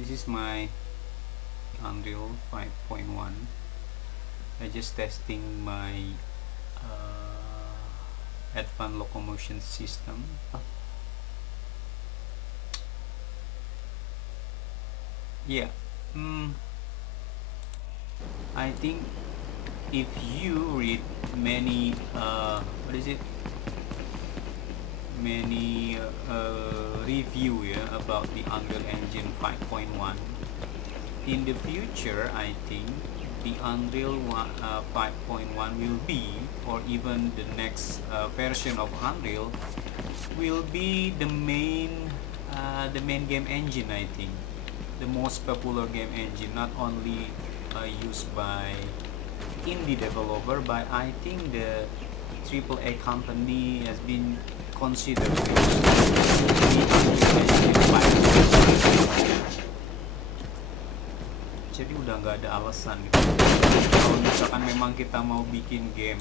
this is my Unreal 5.1. I just testing my advanced locomotion system. Yeah, I think if you read many what is it, many review, yeah, about the Unreal Engine 5.1, in the future I think the Unreal 5.1 will be, or even the next version of Unreal will be the main game engine. I think the most popular game engine, not only used by indie developer, but I think the AAA company has been considered to use the Unreal Engine 5.1. Jadi udah nggak ada alasan gitu kalau misalkan memang kita mau bikin game,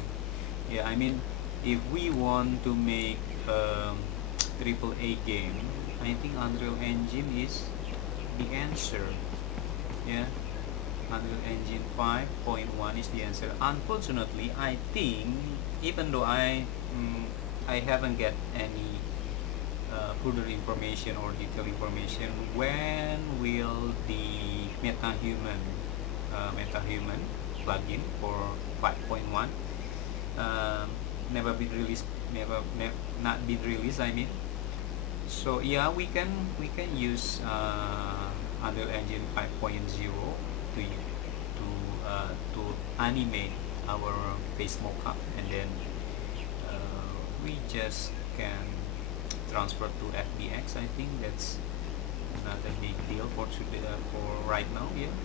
ya, I mean if we want to make triple A game, I think Unreal Engine is the answer. Yeah, Unreal Engine 5.1 is the answer. Unfortunately, I think even though I haven't get any further information or detailed information, when will the MetaHuman plugin for 5.1 never been released, not been released, I mean. So yeah, we can use Unreal Engine 5.0 to animate our face mockup, and then we just can transfer to FBX. I think that's not a big deal for today, for right now. Yeah,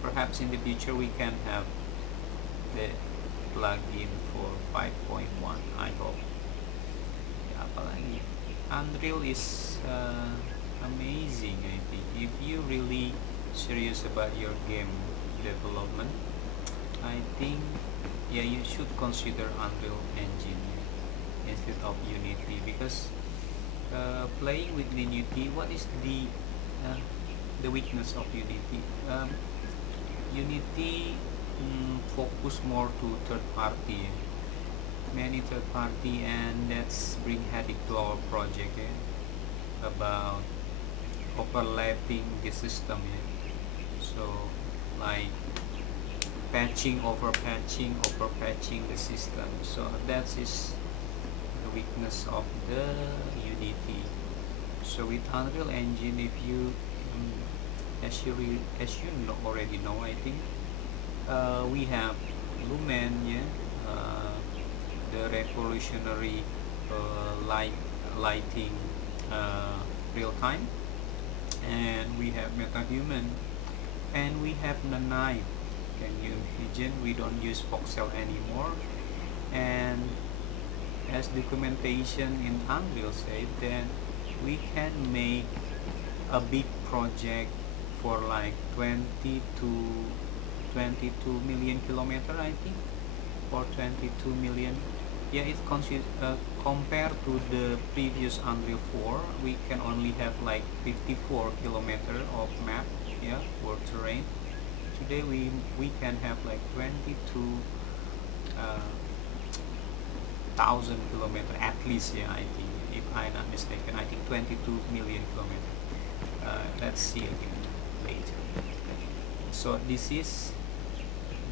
perhaps in the future we can have the plugin for 5.1. I hope. Ya, apalagi Unreal is amazing. I think if you really serious about your game development, I think, yeah, you should consider Unreal Engine instead of Unity, because playing with Unity, what is the weakness of Unity? Unity focus more to third party, many third party, and that's bring headache to our project, about overlapping the system. So like over patching the system. So that is the weakness of the Unity. So with Unreal Engine, if you already know, I think we have Lumen, the revolutionary lighting real time, and we have MetaHuman, and we have Nanite. Can you imagine? We don't use voxel anymore, and as documentation in Unreal said, then we can make a big project for like 22 million kilometer, I think, or 22 million. Yeah, it's compared to the previous Unreal 4, we can only have like 54 kilometer of map, yeah, for terrain. Today we can have like 22,000 kilometer at least, yeah, I think, if I'm not mistaken. I think 22 million kilometer. Let's see again later. So this is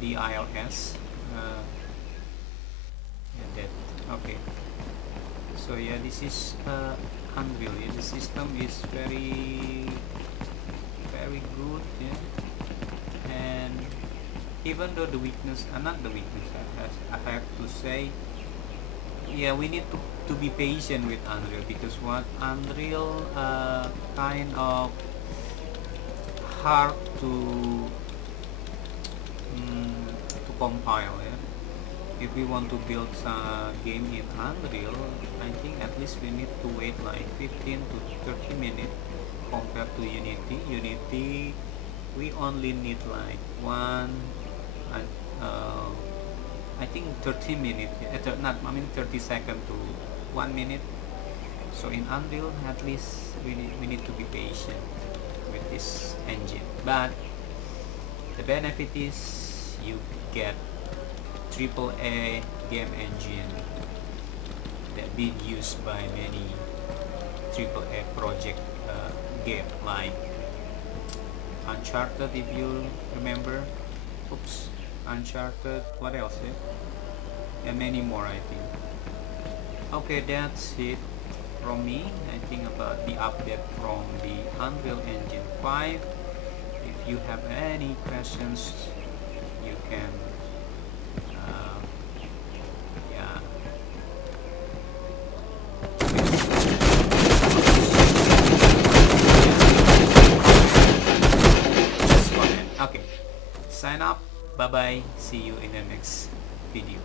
the iOS, and that, okay. So yeah, this is Unreal. Yeah, the system is very good, yeah. And even though the weakness, not the weakness, I have to say, yeah, we need to be patient with Unreal, because what Unreal kind of hard to compile, yeah. If we want to build a game in Unreal, I think at least we need to wait like 15 to 30 minutes compared to Unity. Unity, we only need like I think 30 minutes, 30 seconds to 1 minute. So in Unreal, at least we need to be patient with this But the benefit is you get AAA game engine that been used by many AAA project game like Uncharted, if you remember. Oops, Uncharted. What else? And many more, I think. Okay, that's it from me. I think about the update from the Unreal Engine 5. If you have any questions, you can yeah. Just comment. Okay, sign up. Bye bye. See you in the next video.